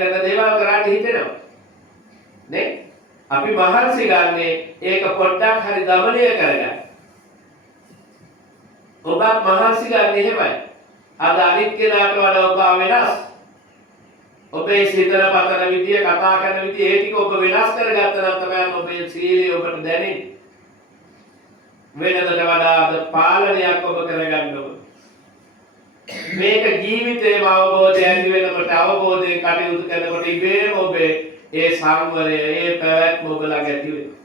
කරන දේවල් කරන්න හිතෙනවා. නේ? අපි මහන්සි ගන්නේ ඒක පොඩ්ඩක් හරි දමනය කරගන්න. ඔබත් මහන්සි ගන්න එහෙමයි. අද අනිත් කෙනාට වඩා ඔබ වෙනස්. ඔබේ සිතන පතන විදිය, කතා කරන විදිය ඒ ටික ඔබ වෙනස් කරගත්තා නම් තමයි ඔබේ සීලය ඔබට දැනෙන්නේ. වෙනදට වඩා පාලනයක් ඔබ කරගන්න ඕන. මේක ජීවිතේම අවබෝධය ඇති වෙනකොට අවබෝධයෙන් කටයුතු කරනකොට ඉබේම ඔබේ ඒ සංවරය, ඒ පැවැත්ම ඔබ ළඟ ඇති වෙනවා.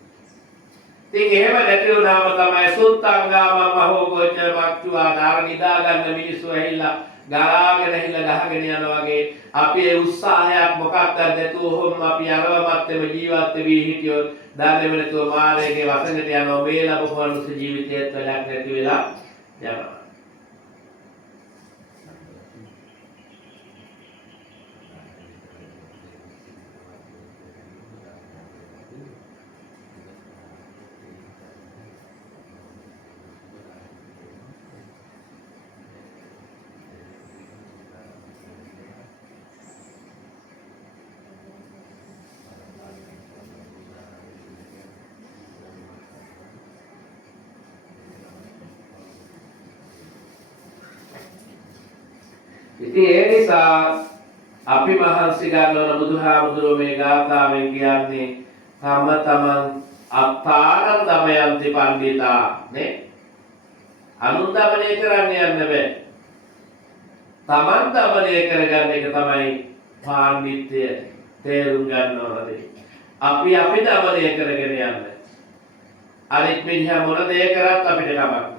ඉතින් එහෙම නැති වුණාම තමයි සුත්තංගාම මහෝගෝච මක්තුවා දාර නිදා ගන්න මිනිස්සු ඇහිලා ගාගෙන ගහගෙන යනවා වගේ අපි ඒ උත්සාහයක් මොකක්ද නැතුව ඔහොම අපි අරවමත්තේම ජීවත් වෙවි හිටියොත් දන්නේ නැතුව මාරේගේ වසඟට යනවා මේ ලැබපු මනුස්ස ජීවිතයත් වැඩක් නැති වෙලා යනවා. ඉතින් ඒ නිසා අපි මහන්සි ගන්න ඕන බුදුහාමුදුරුවෝ මේ ගාථාවෙන් කියන්නේ තම තමන් අත්තානං දමයන්ති පණ්ඩිතා නේ අනුන්දමනය කරන්න යන්න බෑ. තමන් දමනය කරගන්න එක තමයි පාණ්ඩිත්‍ය තේරුම් ගන්න ඕනද. අපි දමනය කරගෙන යන්න. අනිත් මිනිහා මොන දේ කරත් අපිට කමක් නැහැ.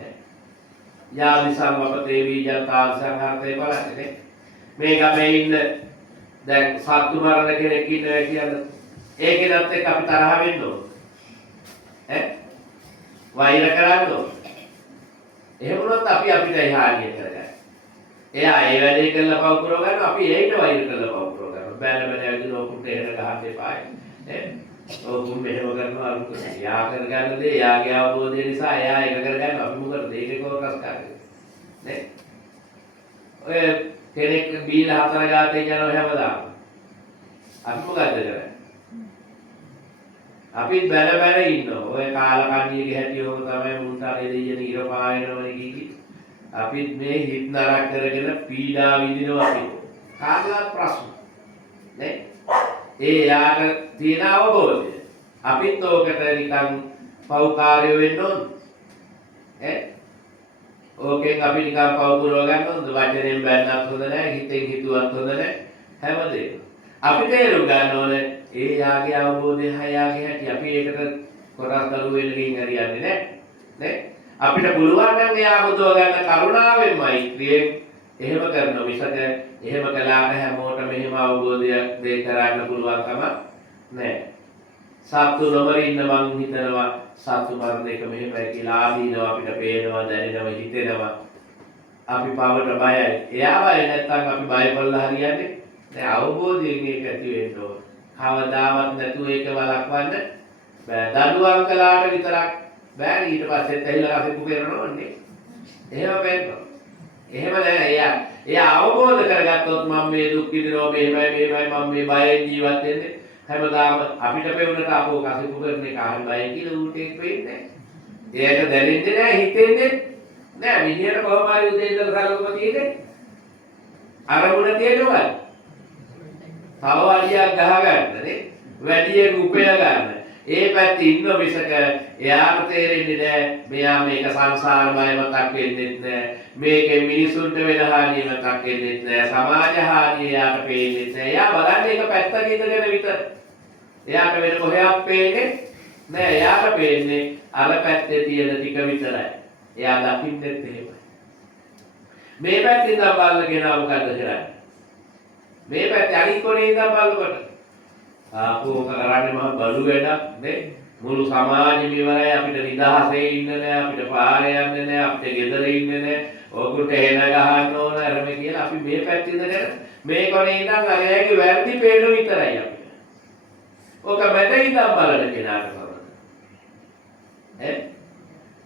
යාදිසම් අපතේ වීජන්තාල් සංහර්තේ බලන්නේ මේ ගමේ ඉන්න දැන් සත්තු මරණ කෙනෙක් ඉන්නවා කියන්නේ ඒකෙනත් එක්ක අපි තරහ වෙන්න ඕන ඈ වෛර කරන්න ඕන. එහෙම වුණොත් අපි අපිට හානිය කරගන්න. එයා ඒ වැඩේ කරලා පව කරව ගන්න අපි ඒකට වෛර කරලා පව කරව ගන්න. බෑන බෑන ඇවිදින ඔකුට එහෙම ගහන්න එපායි ඈ ඔකුන් මෙහෙම කරනවා අරුත් යා කරගන්න දේ යාගේ අවබෝධය නිසා එයා ඒක කරගන්න අපි මොකද ඒකේ කොරස් කරන්නේ නේ. ඔය කෙනෙක් බීලා හතර ගාතේ යනවා හැමදාම අපි මොකද කරන්නේ. අපි බැල ඉන්නවා. ඔය කාලකන්ණියගේ හැටිවම තමයි මුන්ටානේ දෙයියන ඉර පායනවනේ කීකි. අපිත් මේ හිත නරක කරගෙන පීඩා විඳිනවා අපි. කාගේවත් ප්‍රශ්න නේ. ඒ යාට තියෙන අවබෝධය. අපිත් ඕකට නිකන් පෞකාරය වෙන්න ඕන. ඈ ඕකෙන් අපි නිකන් පව පුරව ගන්න ඕනද? වචනෙන් බැන්නත් හොඳ නැහැ, හිතෙන් හිතුවත් හොඳ නැහැ. හැමදේම. අපි තේරුම් ගන්න ඕනේ ඒ යාගේ අවබෝධය හයාගේ හැටි අපි ඒකට කොරස් කරු වෙන්න ගින් හරියන්නේ නැහැ. නේ? අපිට පුළුවන් නම් එයා බුදව ගන්න කරුණාවෙන් මෛත්‍රියෙන් එහෙම කරන මිසක එහෙම කළාට හැමෝටම එහෙම අවබෝධයක් දෙය කරන්න පුළුවන්කම නැහැ. සත්තු නොමර ඉන්න මං හිතනවා සත්තු මරණ එක මෙහෙමයි කියලා ආදීනවා අපිට පේනවා දැනෙනවා හිතෙනවා. අපි පවට බයයි. එයා බය නැත්තම් අපි බය කරලා හරියන්නේ නැහැ. අවබෝධයෙන් ඒක ඇති වෙන්න ඕන. කවදාවත් නැතුව ඒක වළක්වන්න බෑ. දඩුවම් කළාට විතරක් බෑ. ඊට පස්සෙත් ඇහිලා අපි පුපේරනෝන්නේ. එහෙම වෙන්නවා. එහෙම නෑ. එයා අවබෝධ කරගත්තොත් මම මේ දුක් විඳිනවා මෙහෙමයි මම මේ බයෙන් ජීවත් වෙන්නේ. හැමදාම අපිට පෙවුනට අපෝ කසිපු කරන එක අහන්න බය කියලා ඌට ඒක වෙන්නේ නෑ. ඒක දැනෙන්නේ නෑ හිතෙන්නේ නෑ. මිනිහට කොහොම හරි උදේ ඉඳලා සලකුව තියෙන්නේ. අරමුණ තියෙනවා. තව අඩියක් ගහ ගන්න නේ. වැඩියෙන් උපය ගන්න. ඒ පැත්තේ ඉන්න මිසක එයාට තේරෙන්නේ නෑ මෙයා මේක සංසාර බය මතක් වෙන්නේ නෑ. මේකේ මිනිසුන්ට වෙන හානිය මතක් වෙන්නේ නෑ. සමාජ හානිය එයාට පේන්නේ නෑ. එයා බලන්නේ ඒක පැත්තක ඉඳගෙන විතර. එයාට වෙන කොහෙවත් පේන්නේ නෑ. එයාට පේන්නේ අර පැත්තේ තියෙන ටික විතරයි. එයා දකින්නෙත් එහෙමයි. මේ පැත්තෙන් ඉඳන් බලන කෙනා මොකද කරන්නේ? මේ පැත්තේ අනිත් කොනේ ඉඳන් බලනකොට ආපෝ කරන්නේ මහ බලු වැඩක් නේ. මුළු සමාජෙම ඉවරයි. අපිට නිදහසේ ඉන්න නෑ. අපිට පාරේ යන්න නෑ. අපිට ගෙදර ඉන්න නෑ. ඔකුට එන ගහන්න ඕන අරම කියලා අපි මේ පැත්තේ ඉඳගෙන මේ කොනේ ඉඳන් අරයාගේ වැරදි පේන විතරයි අපිට. ඔක මැද ඉඳන් බලන කෙනාට කරන්නේ ඈ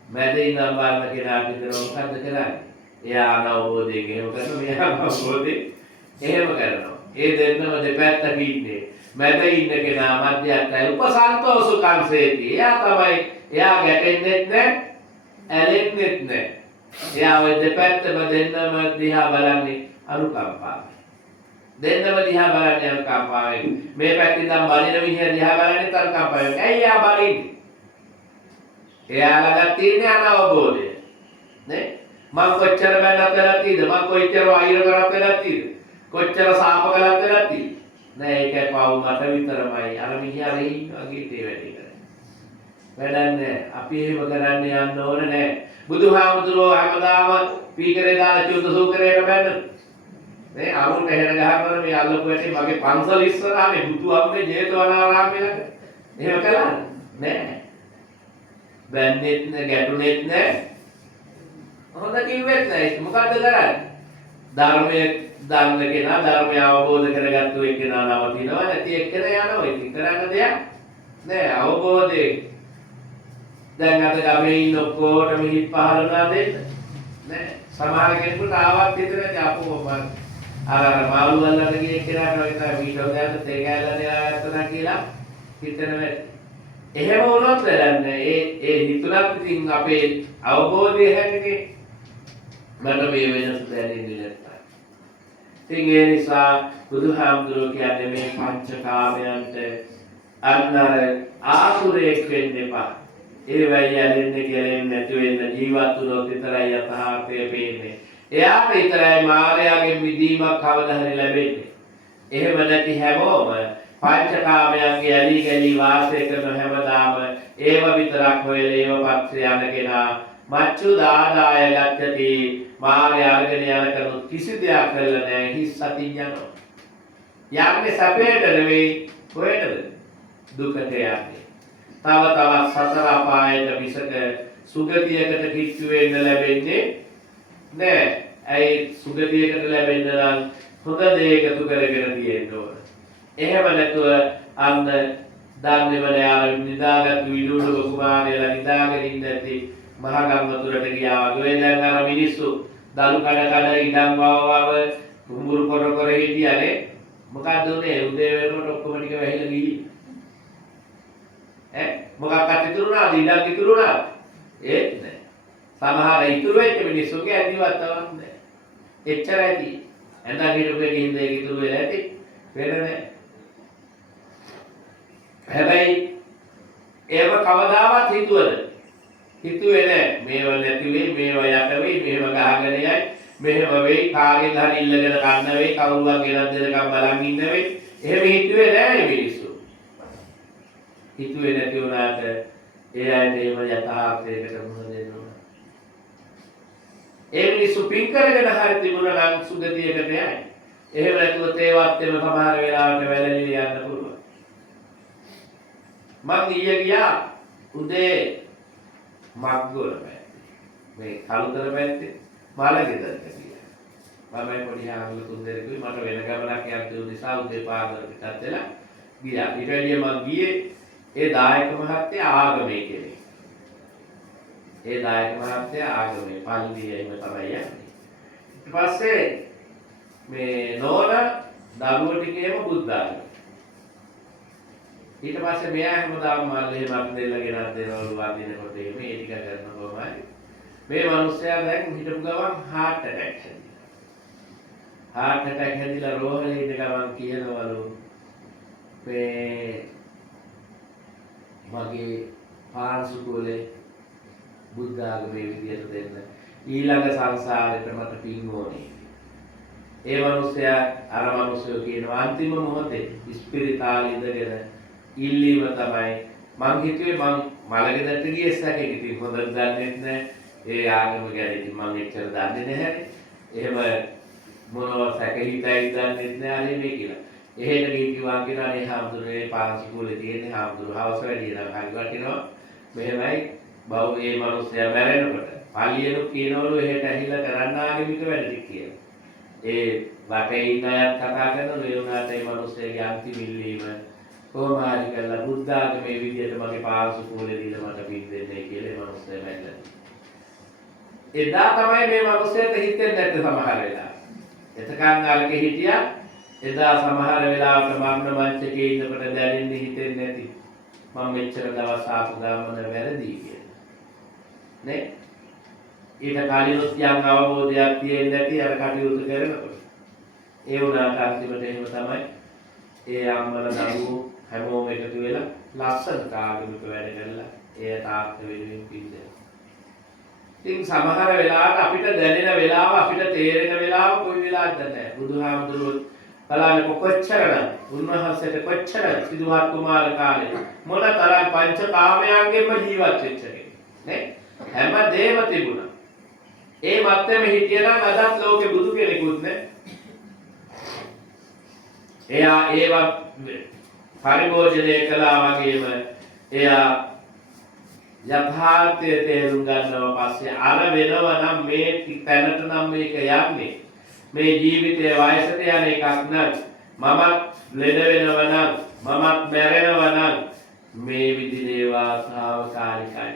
මැද ඉඳන් බලන කෙනාට විතර මොකද්ද කරන්නේ? එයා අවබෝධයෙන් එහෙම කරනවා. මෙයා අවබෝධයෙන් එහෙම කරනවා. ඒ දෙන්නම දෙපැත්තක ඉන්නේ. මැද ඉන්න කෙනා මධ්‍යස්ථයි උපසන්තෝසුකම් සේති. එයා තමයි එයා ගැටෙන්නෙත් නැහැ, ඇලෙන්නෙත් නැහැ. එයා ඔය දෙපැත්තම දෙන්නම දිහා බලන්නේ අනුකම්පාවෙන්. දෙන්නම දිහා බලන්නේ අනුකම්පාවෙන්. මේ පැත්තෙන් නම් බලින විදිහ දිහා බලන්නේ අනුකම්පාවෙන්. ඇයි එයා බලින්නේ? එයාලට තියෙන්නේ අනවබෝධය. නේ? මං කොච්චර බැලලා නැතිද? මං කොච්චර වෛර කරලා නැතිද? කොච්චර සාප කළාද නැතිද? නෑ ඒකයි පව් මට විතරමයි. අර මිනිහා රෙහි වගේ දේ වැඩි කරන්නේ. වැඩන්නේ අපි එහෙම කරන්න යන්න ඕන නෑ. බුදුහාමුදුරුවෝ හැමදාම පීකරේ දාලා චුද්දසූකරේට බැන්න. මේ අරුණ එහෙර ගහනවා මේ අල්ලපු ඇටේ මගේ පන්සල ඉස්සරහා මේ බුදු අම්මේ ජේතවනාරාමේ ළඟ. එහෙම කළාද? නෑ. බැන්නෙත් නෑ, ගැටුනෙත් නෑ. හොඳ කිව්වෙත් නෑ. මොකද්ද කරන්නේ? ධර්මයේ දන්න කෙනා ධර්මය අවබෝධ කරගත්තු එක්කෙනා නවතිනවා, නැති එක්කෙනා යනවා. ඉතින් කරන්න දෙයක් නෑ. අවබෝධයෙන් දැන් අද ගමේ ඉන්න ඔක්කොටම හිත් පහළලා දෙන්න නෑ. සමහර කෙනෙකුට ආවත් හිතෙන්නේ අපෝ මම අර මාළු වලට ගියේ කෙනාට වගේ තමයි වීඩියෝ ගන්න තේ ගෑල්ලා දෙලා ගත්තා කියලා හිතනවා. එහෙම වුණොත් වැඩන්නේ. ඒ හිතුණත් ඉතින් අපේ අවබෝධය හැටිනේ මට මේ වෙනස දැනෙන්නේ නැත්තම්. ඉතින් ඒ නිසා බුදුහාමුදුරුවෝ කියන්නේ මේ පංචකාමයන්ට අන්නර ආතුරයක් වෙන්න එපා. ඒ වෙයි යන්නේ කියලා නැති වෙන්න ජීවත් වුණොත් විතරයි යථාර්ථය පේන්නේ. එයාට විතරයි මායාවෙන් මිදීමක් කවදා හරි ලැබෙන්නේ. එහෙම නැති හැමෝම පංචකාමයන්ගේ ඇලි ගලි වාසය කරන හැමදාම ඒව විතරක් හොයලා ඒව පත්‍රය යන කෙනා මච්චු දාදාය ගත්තටි මාර්ය අරගෙන යන කෙනෙක් කිසි දෙයක් කරලා නැහැ. හිස් සතින් යනවා. යන්නේ සැපේට නෙවෙයි කොහෙටද? දුකට යන්නේ. තව තවත් සතර අපායට විසක සුගතියකට කිච්චු වෙන්න ලැබෙන්නේ නෑ. ඇයි සුගතියකට ලැබෙන්න නම් හොඳ දේ එකතු කරගෙන තියෙන්න ඕන. එහෙම නැතුව අන්න දන්නේම නෑ අර නිදාගත්තු විදුලු කුමාරයලා නිදාගෙන ඉඳි මහගම් වතුරට ගියා වගේ. දැන් අර මිනිස්සු දලු කඩ ඉඩම් වවව කුඹුරු කර හිටියනේ. මොකද්ද උනේ? උදේ වෙනකොට ඔක්කොම ටික වැහිලා ගිහින්. මොකක්වත් ඉතුරුනාද? ඉඩම් ඉතුරුනාද? ඒත් නෑ. සමහර ඉතුරු වෙච්ච මිනිස්සුගේ ඇදිවත් තවත් නෑ. එච්චර ඇති. ඇඳන් හිටුවේ ගිහින් දෙක ඉතුරු වෙලා ඇති. වෙන නෑ. හැබැයි ඒව කවදාවත් හිතුවද? හිතුවේ නෑ. මේව නැති වෙයි, මේව යට වෙයි, මේව ගහගෙන යයි, මෙහෙම වෙයි, කාගෙන් හරි ඉල්ලගෙන ගන්න වෙයි, කවුරුන් ගෙනත් දෙනකම් බලන් ඉන්න වෙයි. එහෙම හිතුවේ නෑ මේ මිනිස්සු. හිතුවේ නැති වුණාට ඒ අයට එහෙම යථාර්ථයකට මුහුණ දෙන්න ඕන. ඒ මිනිස්සු පින් කරගෙන හරි තිබුණා නම් සුගතියකට යයි. එහෙම නැතුව තේවත් එම සමහර වෙලාවට වැළලී යන්න පුළුවන්. මං ඊයේ ගියා උදේ මග්ගොල පැත්තේ. මේ කලුතර පැත්තේ මාළගෙදරට ගියා. මම පොඩි ආංගල තුන් දෙනෙකුයි මට වෙන ගමනක් යන්න නිසා උදේ පාන්දර පිටත් වෙලා ගියා. ඊට වැඩිය මං ගියේ ඒ දායක මහත්තයා ආගමේ කෙනෙක්. ඒ දායක මහත්තයා ආගමේ පල්ලියේ එහෙම තමයි යන්නේ. ඊට පස්සේ මේ නෝන දරුවෝ ටිකේම බුද්ධ ආගම. ඊට පස්සේ මෙයා හැමදාම මාළේ මත් දෙල්ලගෙනත් දෙනවලු වදිනකොට මේ ටික කරනකොමයි මේ මිනිස්සයා දැන් හිටපු ගමන් heart attack හැදිලා. heart attack හැදිලා රෝහලේ ඉඳ ගමන් කියනවලු මේ මගේ පාංශුකෝලේ බුද්ධ ආගමේ විදියට දෙන්න ඊළඟ සංසාරෙට මට පින් ඕනේ. ඒ මිනිස්සයා අර මිනිස්සෝ කියනවා අන්තිම මොහොතේ ස්පිරිතාලේ ඉඳගෙන ඉල්ලීම තමයි මං හිතුවේ මං මලගෙදරට ගියේ සැකේ ඉතින් හොඳට දන්නේ නැහැ. ඒ ආගම ගැන ඉතින් මං එච්චර දන්නේ නැහැ. එහෙම මොනවා සැක හිතයි දන්නේ නැහැ මේ කියලා. එහෙට ගිහින් කිව්වා කියනනේ හාමුදුරුවෝ පාංශුකෝලේ තියෙන හාමුදුරුවෝ හවස වැඩි නම් හරි වටිනවා. මෙහෙමයි බව ඒ මිනිස්සයා මැරෙනකොට පාලියලු කියනවලු එහෙට ඇහිලා කරන්න ආගමික වැඩ ටික කියලා. ඒ වටේ ඉන්න අයත් කතා කරනවා ඒ උනාට ඒ මිනිස්සයාගේ අන්තිම ඉල්ලීම කොහොම හරි කරලා බුද්ධ ආගමේ විදියට මගේ පාංශුකෝලේ දීලා මට පින් දෙන්නයි කියලා ඒ මිනිස්සයා මැරලා. එදා තමයි මේ මිනිස්සයාට හිතෙන්නේ නැත්තේ සමහර වෙලාවට. එතකන් අරගේ හිටියා එදා සමහර වෙලාවට මරණ මංචකේ ඉන්නකොට දැනෙන්නේ හිතෙන්නේ නැති මම මෙච්චර දවස් ආපු ගමන වැරදි කියලා. නේ? ඊට කලිනුත් යම් අවබෝධයක් තියෙන්නේ නැති අර කටයුතු කරනකොට. ඒ වුණාට අන්තිමට එහෙම තමයි. ඒ අම්මලා දරුවෝ හැමෝම එකතු වෙලා ලස්සන කාගෙක වැඩ කරලා ඒ තාත්ත වෙනුවෙන් පිළිදෙන. ඉතින් සමහර වෙලාවට අපිට දැනෙන වෙලාව අපිට තේරෙන වෙලාව කොයි වෙලාවද නැහැ. බුදුහාමුදුරුවෝ බලන්න කොච්චරද උන්වහන්සේට කොච්චර සිදුහත් කුමාර කාලේ මොනතරම් පංචකාමයන්ගෙන්ම ජීවත් වෙච්ච කෙනෙක් නේ හැම දෙයක්ම තිබුණා. ඒ මැත්තේම හිටියනම් අදත් ලෝකේ බුදු කෙනෙකුත් නේ. එයා ඒවා පරිභෝජනය කළා වගේම එයා යථාර්ථය තේරුම් ගන්නවා පස්සේ අර වෙනවා නම් මේ තැනට නම් මේක යන්නේ මේ ජීවිතයේ වයසට යන එකක් නෑ මමත් ලෙඩ වෙනවා නම් මමත් මැරෙනවා නම් මේ විදිහේවා සාවකාලිකයි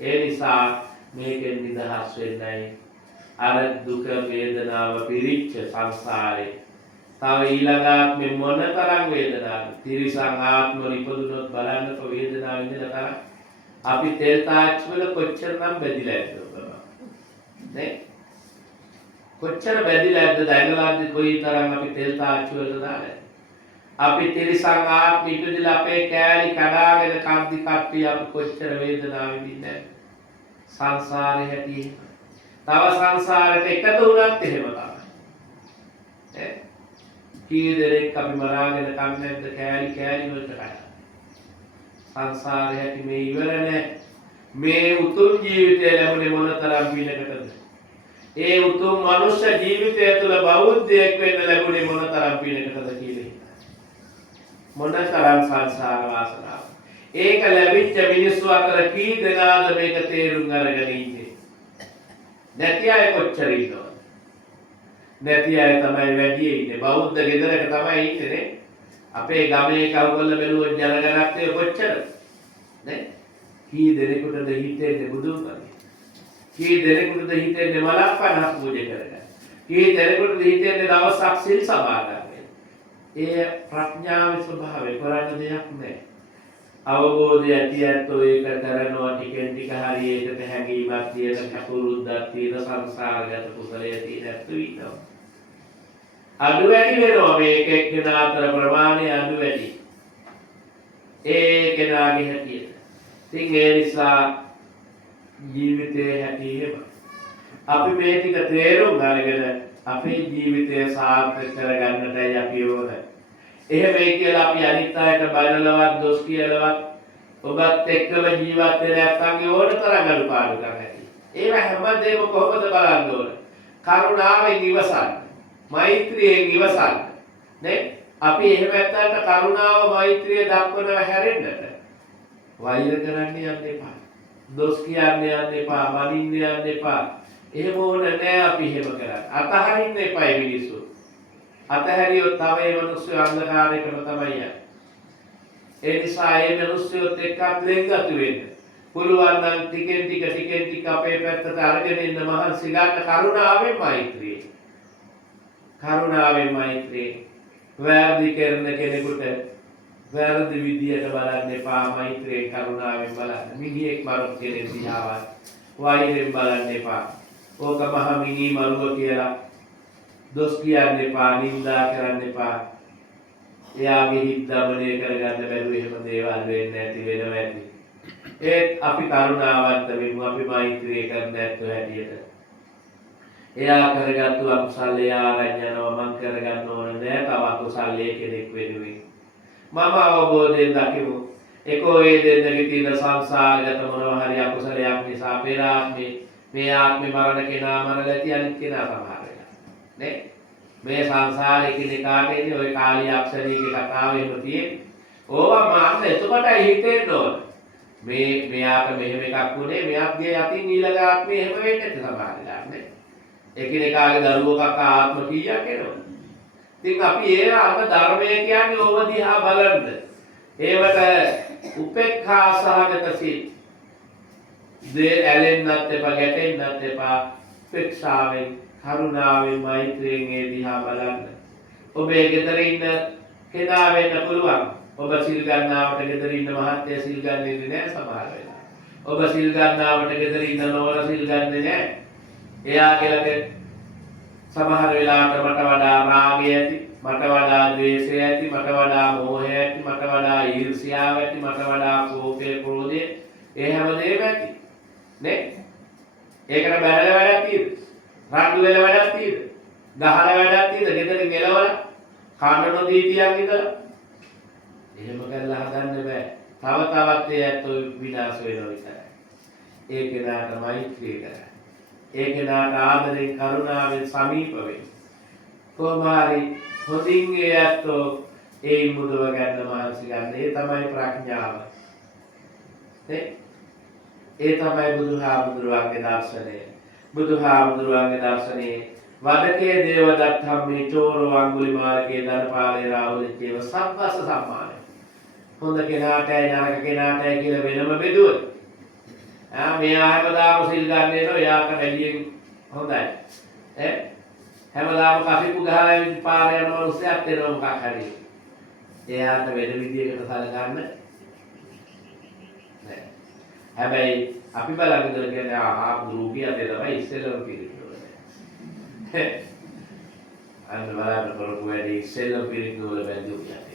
ඒ නිසා මේකෙන් නිදහස් වෙන්නයි අර දුක වේදනාව පිරිච්ච සංසාරේ තව ඊළඟාත්මේ මොනතරම් වේදනාවක් තිරිසන් ආත්ම ඉපදුනොත් බලන්නකො වේදනාව ඉඳලා තරම් අපි තෙල් තාච්චි වල කොච්චරනම් බැදිලා ඇද්ද නේ කොච්චර බැදිලා ඇද්ද දැඟලාද්දි කොයි තරම් අපි තෙල් තාච්චි වලට දාලා අපි තිරිසන් ආත්ම ඉපදිලා අපේ කෑලි කඩාගෙන කන්දි කට්ටිය අපි කොච්චර වේදනාව විඳින්නේ සංසාරේ හැටි තව සංසාරෙට එකතු වුණත් එහෙම තමයි කී දෙනෙක් අපි මරාගෙන කන්නේ නැද්ද කෑලි වලට කඩා සංසාරේ හැටි මේ ඉවර නැහැ මේ උතුම් ජීවිතය ලැබුණේ මොනතරම් පිනකටද ඒ උතුම් මනුෂ්‍ය ජීවිතය තුළ බෞද්ධයෙක් වෙන්න ලැබුණේ මොනතරම් පිනකටද කියලා මොනතරම් සංසාර වාසනාව ඒක ලැබිච්ච මිනිස්සු අතර කී දෙනාද මේක තේරුම් අරගෙන ඉන්නේ නැති අය කොච්චර ඉන්නවද නැති අය තමයි වැඩි ඉන්නේ බෞද්ධ ගෙදරක තමයි ඉන්නේ නේ අපේ ගමේ කවුරුල්ල බැලුවොත් ජනගණනය කොච්චරද නේ කී දෙනෙකුටද හිතෙන්නේ බුදුන් වහන්සේ කී දෙනෙකුටද හිතෙන්නේ මලක් පනක් පූජා කරගන්න කී දෙනෙකුටද හිතෙන්නේ දවසක් සිල් සමාදන් වෙන්න ඒ ප්‍රඥාවේ ස්වභාවය කරන්න දෙයක් නැහැ අවබෝධය ඇතියත් ඒක කරනවා ටිකෙන් ටික හරි ඒකට හැඟීමක් තියෙන කපුරුද්දක් තියෙන සංසාරගත කුසලයේ තියෙන ඇතුවිනවා අඩු වැඩි වෙනවා මේක එක්කෙනා අතර ප්‍රමාණය අඩු වැඩි ඒ කෙනාගේ හැටියට ඉතින් ඒ නිසා ජීවිතයේ හැටියෙම අපි මේ ටික තේරුම් අරගෙන අපේ ජීවිතය සාර්ථක කරගන්නටයි අපි ඕනේ. එහෙම කියලා අපි අනිත් අයට බලලවත් දොස් කියලාවත් ඔබත් එක්කම ජීවත් වෙන නැත්නම් ඕන තරම් අඩුපාඩු කරන්නේ. ඒව හැමදේම කොහොමද බලන්න ඕන? කරුණාවෙන් ඉවසන්න. මෛත්‍රියෙන් ඉවසන්න. නේ? අපි එහෙම නැත්නම් කරුණාව මෛත්‍රිය දක්වනව හැරෙන්නට වෛර කරන්න යන්න එපා. දොස් කියන්න යන්න එපා. මනින්න යන්න එපා. එහෙම ඕන නෑ අපි එහෙම කරන්නේ. අතහරින්න එපා මේ මිනිස්සු. අතහැරියොත් තව ඒ මිනිස්සු අන්ධකාරයකම තමයි යන්නේ. ඒ නිසා මේ මිනිස්සුත් එක්ක ලෙන්ගතු වෙන්න. පුළුවන් නම් ටිකෙන් ටික අපේ පැත්තට අරගෙන ඉන්න මහන්සි ගන්න කරුණාවෙන් මෛත්‍රිය. කරුණාවෙන් මෛත්‍රිය. වැරදි කරන කෙනෙකුට වැරදි විදියට බලන්න එපා මෛත්‍රියෙන් කරුණාවෙන් බලන්න. මිනිහෙක් මරුත් කෙනෙක් දිහාවත් වෛරයෙන් බලන්න එපා. ඕක මහ මිනි මරුව කියලා දොස් කියන්න එපා, නින්දා කරන්න එපා. එයාගේ හිත් දමනය කරගන්න බැරුව එහෙම දේවල් වෙන්නේ නැති වෙනවා ඇති. ඒත් අපි කරුණාවන්ත වෙමු, අපි මෛත්‍රිය කරන්න ඇත්තෝ හැටියට. එයා කරගත්තු අකුසල් එයා අරන් යනවා, මං කරගන්න ඕන නෑ තව අකුසල් කෙනෙක් වෙනුවෙන්. මම අවබෝධයෙන් දකිමු. එකෝ ඒ දෙන්නගේ තියෙන සංසාරගත මොනවා හරි අකුසලයක් නිසා පෙර ආත්මේ මේ ආත්මේ මරණ කෙනා මරලා ඇති අනිත් කෙනා සමහර වෙලා. නේ? මේ සංසාරේ කෙනෙක්ට ඉන්නේ ওই කාලී අක්ෂරීගේ කතාව එහෙම තියෙන්නේ. ඕවා මාන්න එතකොටයි හිතෙන්න ඕන. මෙයාට මෙහෙම එකක් වුණේ මෙයාගේ යතින් ඊළඟ ආත්මේ එහෙම වෙන්නේ නැති සමහර වෙලා නේ. එකිනෙකාගේ දරුවෝ කකා ආත්ම කීයක් එනවා. ඉතින් අපි ඒ අර්ථ ධර්මය කියන්නේ ඕව දිහා බලන්න. ඒවට උපේක්ඛා සහගත සිත්. දේ ඇලෙන්නත් එපා, ගැටෙන්නත් එපා. උපේක්ෂාවෙන් කරුණාවෙන් මෛත්‍රියෙන් ඒ දිහා බලන්න. ඔබේ ගෙදර ඉන්න කෙනා වෙන්න පුළුවන්. ඔබ සිල් ගන්නාවට ගෙදර ඉන්න මහත්තයා සිල් ගන්නේ නැහැ සමහර වෙලාවට. ඔබ සිල් ගන්නාවට ගෙදර ඉන්න නෝන සිල් ගන්නේ නැහැ. එයාගේ ළඟ සමහර වෙලාවට මට වඩා රාගය ඇති, මට වඩා ද්වේෂය ඇති, මට වඩා මෝහය ඇති, මට වඩා ඊර්ෂ්‍යාව ඇති, මට වඩා කෝපය, ක්‍රෝධය, ඒ හැමදේම ඇති. නේ? ඒකට බැලලා වැඩක් තියෙද? රණ්ඩු වෙලා වැඩක් තියෙද? ගහලා වැඩක් තියෙද? ගෙදරින් එලවලා කාණ්ඩ නොදී තියන් ඉඳලා. එහෙම කරලා හදන්න බෑ. තව තවත් ඒ ඇත්තෝ විනාශ වෙනවා විතරයි. ඒ කෙනාට මෛත්‍රිය කරන්න. ඒ කෙනාට ආදරෙන් කරුණාවෙන් සමීප වෙන්න. කොහොම හරි හොඳින් ඒ ඇත්තෝ ඒ මුදව ගන්න මානසික ගන්න. ඒ තමයි ප්‍රඥාව. ඒ තමයි බුදුහාමුදුරුවන්ගේ දර්ශනය. බුදුහාමුදුරුවන්ගේ දර්ශනයේ වදකේ දේවදත්තම් මේ චෝරෝ අඟුලිමාලගේ ධනපාලේ රාහුලච්චේව සම්පස්ස සම්මානය. හොඳ කෙනාටයි නරක කෙනාටයි කියලා වෙනම බෙදුවොත් මෙයා හැමදාම සිල් ගන්න එනවා එයාට වැඩියෙන් හොඳයි. හැමදාම කසිපු ගහලා පාර යන මිනිස්සුත් එනවා මොකක් හරි. එයාට වෙන විදියකට සලකන්න නෑ. හැබැයි අපි බලන්න කියන්නේ රූපිය තමයි ඉස්සෙල්ලම පිළිතුර. අන්න බලන්න කරපු වැඩි ඉස්සෙල්ලම පිළිතුර බැඳුවා.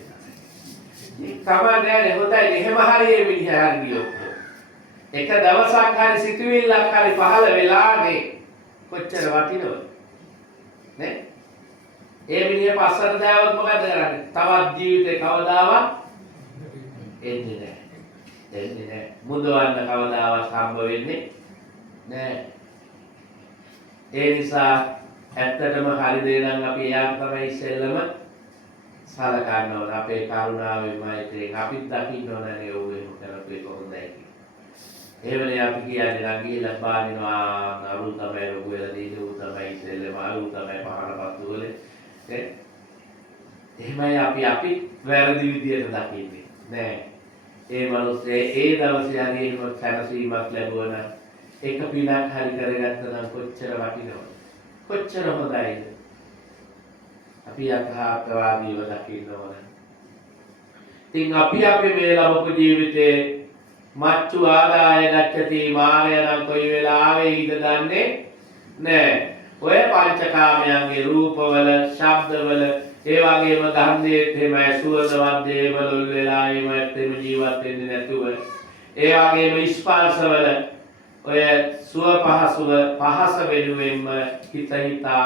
කමන්නේ හොඳයි එහෙම හරි මේ මිනිහා හරි ගියොත්. එක දවසක් හරි සිතුවිල්ලක් හරි පහළ වෙලානේ කොච්චර වටිනවද? නේ? ඒ මිනිහ පස්සට දාවොත් මොකද කරන්නේ? තවත් ජීවිතේ කවදාවත් එන්නේ නැහැ. එන්නේ නැහැ. මුදවන්න කවදාවත් හම්බ වෙන්නේ නැහැ. ඒ නිසා ඇත්තටම හරි දේ නම් අපි එයාට තමයි ඉස්සෙල්ලම සලකන්න ඕන. අපේ කරුණාවෙන් මෛත්‍රියෙන් අපිත් දකින්න ඕනනේ ඔව් එහෙම කරපු එක හොඳයි කියලා. එහෙමනේ අපි කියන්නේ නම් ගිහලා බානිනවා අරු තමයි රොගු වෙලා දීලා උ තමයි ඉස්සෙල්ලම අරු තමයි පහනපත්තු වල. එහෙමයි අපි වැරදි විදියට දකින්නේ. නෑ. ඒ මිනිස්සේ ඒ දවසේ හරි එහෙම සැනසීමක් ලැබුණා. එක පිනක් හරි කරගත්තා නම් කොච්චර වටිනවද? කොච්චර හොඳයිද? අපි යථාර්ථවාදීව දකින්න ඕන. ඉතින් අපි මේ ලබපු ජීවිතේ මච්චු ආදාය ගච්ඡති මානය නම් කොයි වෙලාවෙයිද දන්නේ නෑ. ඔය පංචකාමයන්ගේ රූපවල, ශබ්දවල, ඒ වගේම ගන්ධයේ තේමයි සුවඳවත් දේවල් වෙලා එමෙතන ජීවත් වෙන්නේ නැතුව, ඒ වගේම ස්පර්ශවල ඔය සුව පහස වෙනුවෙන්ම හිතා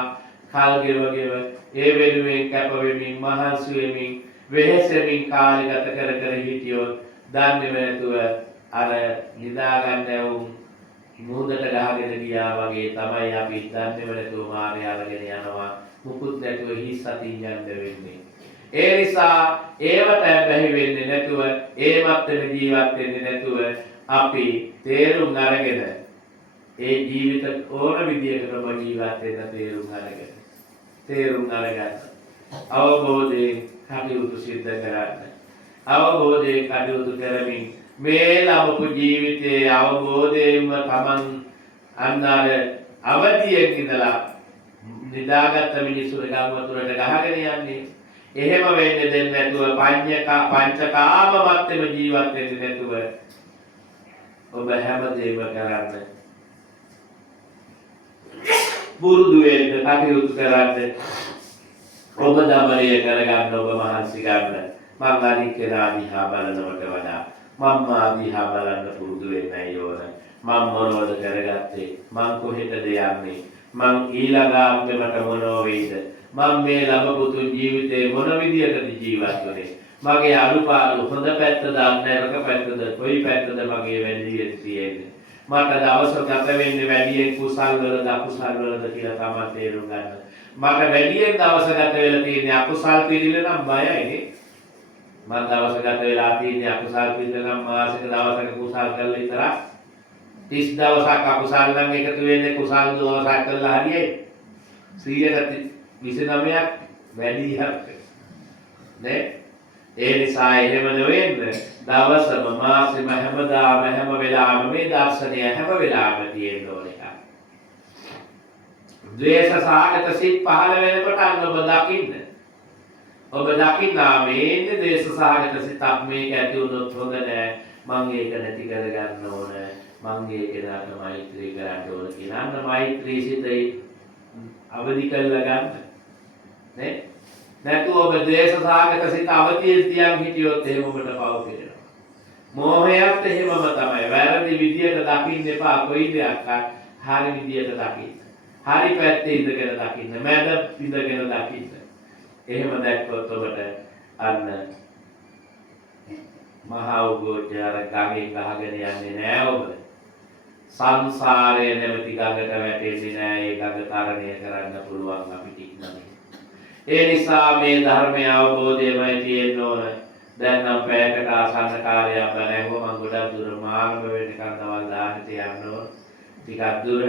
කාල් ගෙවගෙව ඒ වෙනුවෙන් කැප වෙමින් මහන්සි වෙමින් වෙහෙසෙමින් කාලය ගත කර හිටියොත් දන්නේ නැතුව අර නිදා ගන්න වුන් මුහුදට ගහගෙන ගියා වගේ තමයි අපි දන්නේම නැතුව මාර්ය අරගෙන යනවා මුකුත් නැතුව හිස් අතින් යන්න වෙන්නේ. ඒ නිසා ඒවට බැහැ වෙන්නේ නැතුව ඒවත් වෙන ජීවත් වෙන්නේ නැතුව අපි තේරුම් අරගෙන ඒ ජීවිත ඕන විදියකටම ජීවත් වෙන්න තේරුම් අරගන්න. අවබෝධයෙන් කටයුතු සිද්ධ කරන්න. අවබෝධයෙන් කටයුතු කරමින් මේ ලබපු ජීවිතයේ අවබෝධයෙන්ම තමන් අන්නාර අවදියෙන් ඉඳලා නිදාගත්ත මිනිස්සු ගම් වතුරට ගහගෙන යන්නේ. එහෙම වෙන්නේ දෙන්නේ නැතුව පංචකාම මත්තම ජීවත් වෙන්නේ නැතුව ඔබ හැමදේම කරන්න. බුරුදු වෙන්න කටයුතු කරන්න. ඔබ දමනය කරගන්න, ඔබ මහන්සි ගන්න. මම අනික් කෙනා දිහා බලනවට වඩා මම දිහා බලන්න පුරුදු වෙන්නයි ඕන. මම මොනවද කරගත්තේ? මං කොහෙටද යන්නේ? මං ඊළඟ ආත්මෙට මොනව වෙයිද? මම මේ ලබපු ජීවිතේ මොන විදියටද ජීවත් වෙන්නේ? මගේ අනුපාඩු හොඳ පැත්තද නරක පැත්තද කොයි පැත්තද මගේ වැඩියෙන් තියෙන්නේ? මට දවස ගත වෙන්නේ වැඩියෙන් කුසල් වලද අකුසල් වලද කියලා තමයි තේරුම් ගන්න. මට වැඩියෙන් දවස ගත වෙලා තියෙන්නේ අකුසල් පිළිවෙල නම් බයයිනේ. මම දවස ගත වෙලා තියෙන්නේ අකුසල් පිළිවෙල නම් මාසික දවසක කුසල් කරලා විතරක් 30 දවසක් අකුසල් නම් එකතු වෙන්නේ කුසල් දවසක් කරලා හරියයි 129ක් වැඩි හරියට නේ. ඒ නිසා එහෙම නෙවෙන්න දවසම මාසෙම හැමදාම හැම වෙලාවෙම මේ දර්ශනය හැම වෙලාවෙම තියෙන්න ඕන එක. ද්වේෂ සාගත සිත් පහළ වෙනකොට අන්න ඔබ දකින්න. ඔබ දකින්නා මේ ද්වේෂ සාගත සිතක් මේක ඇති වුණොත් හොඳ නෑ. මං ඒක නැති කරගන්න ඕන. මං ඒක දාන්න මෛත්‍රී කරන්න ඕන කියලා. අන්න මෛත්‍රී සිතේ අවදි කරලා ගන්න. නේ? නැතු ඔබ ද්වේෂ සාගත සිත අවදියෙන් තියන් හිටියොත් එහෙම ඔබට පව පිරෙනවා. මෝහයත් එහෙමම තමයි. වැරදි විදියට දකින්න එපා. කොයි දෙයක් හරි විදියට දකින්න. හරි පැත්තේ ඉඳගෙන දකින්න. මැද ඉඳගෙන දකින්න. එහෙම දැක්කොත් ඔබට අන්න මහා උගෝචාර ගඟේ ගහගෙන යන්නේ නෑ ඔබ. සංසාරයේ නැවති ගඟට වැටෙන්නේ නෑ. ඒ ගඟ තරණය කරන්න පුළුවන් අපිට ඉක්මනින්. ඒ නිසා මේ ධර්මය අවබෝධයමයි තියෙන්න ඕන. දැන් නම් පැයකට ආසන්න කාලයක් බැලුවා මම ගොඩක් දුර මාර්ග වෙන්නකන් දවල් 10ට යන්න ඕන. ටිකක් දුර.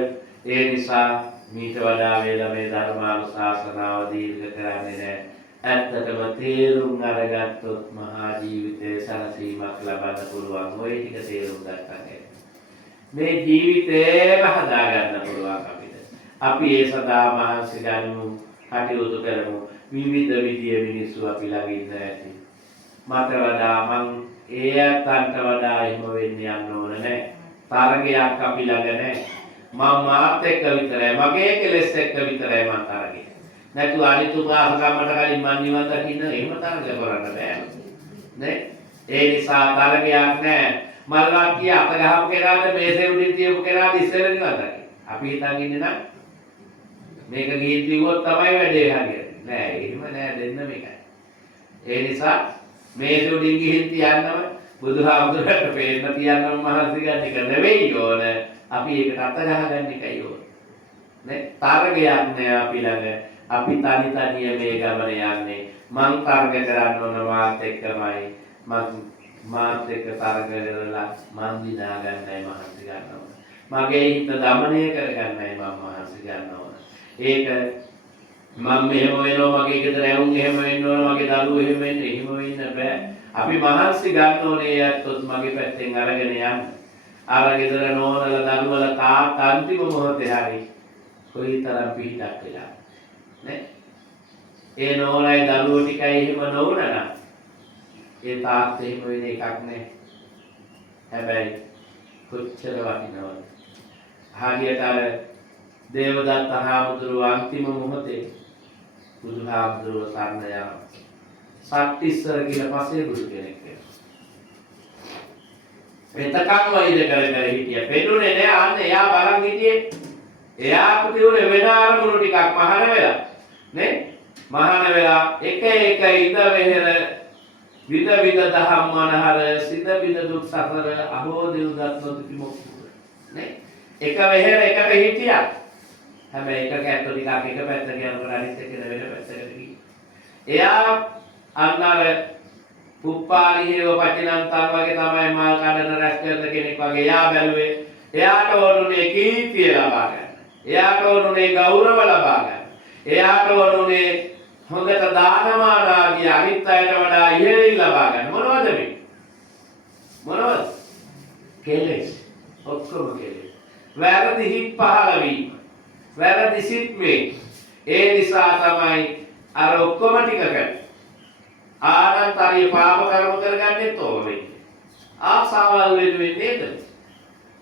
ඒ නිසා මීට වඩා වේලා මේ ධර්මානුශාසනාව දීර්ඝ කරන්නේ නැහැ. ඇත්තටම තේරුම් අරගත්තොත් මහා ජීවිතයේ සැනසීමක් ලබන්න පුළුවන්. ওই ටික තේරුම් ගන්න. මේ ජීවිතේම හදාගන්න පුළුවන් අපිට. අපි ඒ සදා මහන්සි ගනිමු, කටයුතු කරමු. විවිධ විදියේ මිනිස්සු අපි ළඟ ඉන්න ඇති. මට වඩා මං ඒ අතන්ට වඩා එහෙම වෙන්න යන්න ඕන නැහැ. තරගයක් අපි ළඟ නැහැ. මම මාත් එක්ක විතරයි මගේ කෙලෙස් එක්ක විතරයි මම තරගේ. නැතු අනිත් උපාසකම්මට කලින් මන් නිවන් දකින්න එහෙම තරග කරන්න බෑ. නේ? ඒ නිසා තරගයක් නැහැ. මල්වාක්කිය අත ගහපු කෙනාට මේසේ උඩින් තියපු කෙනාට ඉස්සෙල්ලා නිවන් දකින්න. අපි හිතන් ඉන්නේ නම් මේක ගිහින් දිවුවොත් තමයි වැඩේ හරියන්නේ. නෑ එහෙම නෑ දෙන්න මේකයි. ඒ නිසා මේසේ උඩින් ගිහින් තියන්නම බුදුහාමුදුරට පේන්න තියන්නම මහන්සි ගන්න එක නෙවෙයි ඕන. අපි ඒකට අත ගහගන්න එකයි ඕන. නේ? තරගයක් නෑ අපි ළඟ. අපි තනි තනිය මේ ගමන යන්නේ. මං තරග කරන්න ඕන මාත් එක්කමයි. මාත් එක්ක තරග කරලා මං දිනා ගන්නයි මහන්සි ගන්න ඕන. මගේ හිත දමනය කරගන්නයි මම මහන්සි ගන්න ඕන. ඒක මම මෙහෙම වෙනවා මගේ ගෙදර ඇවුම් එහෙම වෙන්න ඕන මගේ දරුවෝ එහෙම වෙන්න වෙන්න බෑ. අපි මහන්සි ගන්න ඕනේ යත්තොත් මගේ පැත්තෙන් අරගෙන යන්න. අර ගෙදර නෝනලා දරුවලා තාත්තා අන්තිම මොහොතේ හරි කොයිතරම් පිටක් වෙලා නේ? ඒ නෝනයි දරුවෝ ටිකයි එහෙම නොවුනනම් ඒ තාත්තා එහෙම වෙන එකක් නෑ. හැබැයි කොච්චර වටිනවද? හරියට අර දේවදත්ත හාමුදුරුවෝ අන්තිම මොහොතේ බුදුහාමුදුරුවෝ සරණ යනවා. සත්තිස්සර කියලා පස්සේ බුදු කෙනෙක් වෙනවා. එතකන් වෛද්‍ය කර හිටියා. පෙනුනේ නෑ අන්න එයා බලන් හිටියේ. එයා පුතියුනේ වෙන අරමුණු ටිකක් මහාන වෙලා. නේ? මහාන වෙලා එක එක ඉඳ වෙහෙර විද විද දහම් මනහර සිත විද දුක් සතර අහෝ දෙව්දත් නොදුකි මොක්ඛ. නේ? එක වෙහෙර එකට හිටියා. හැබැයි එක කැත්ත ටිකක් එක පැත්තක යනකොට අනිත් එක වෙන පැත්තකට ගිහින්. එයා අන්නර පුප්පාලි හේව පටිනන්තන් වගේ තමයි මල් කඩන රැස් කරන කෙනෙක් වගේ එයා බැලුවේ. එයාට ඕනුනේ කීර්තිය ලබා ගන්න. එයාට ඕනුනේ ගෞරව ලබා ගන්න. එයාට ඕනුනේ හොඳට දානමාන ආදී අනිත් අයට වඩා ඉහළින් ලබා ගන්න. මොනවද මේ? මොනවද? කෙලෙස්. ඔක්කොම කෙලෙස්. වැරදි හිත් පහළ වීම. වැරදි සිත් මේ. ඒ නිසා තමයි අර ඔක්කොම ටික කරන්නේ. ආනන්තරිය පාප කර්ම කරගන්නෙත් ඕක වෙන්නේ. ආසාවල් වෙනුවෙන් නේද?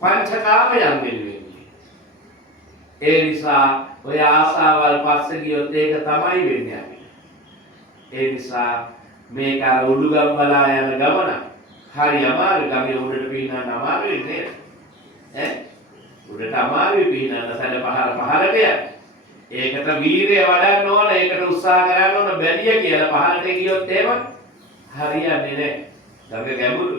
පංචකාමයන් වෙනුවෙන්. ඒ නිසා ඔය ආසාවල් පස්සේ ගියොත් ඒක තමයි වෙන්නේ අපිට. ඒ නිසා මේක අර උඩුගම් බලා යන ගමන හරි අමාරු. ගමේ උඩට පින්නන්න අමාරුයි නේද? ඈ උඩට අමාරුයි පින්නන්න සැල පහරට යන්න. ඒකට වීරිය වඩන්න ඕන. ඒකට උත්සාහ කරන්න ඕන. බැලිය කියලා පහළට ගියොත් එහෙම හරියන්නේ නැහැ. ගඟ ගැඹුරු.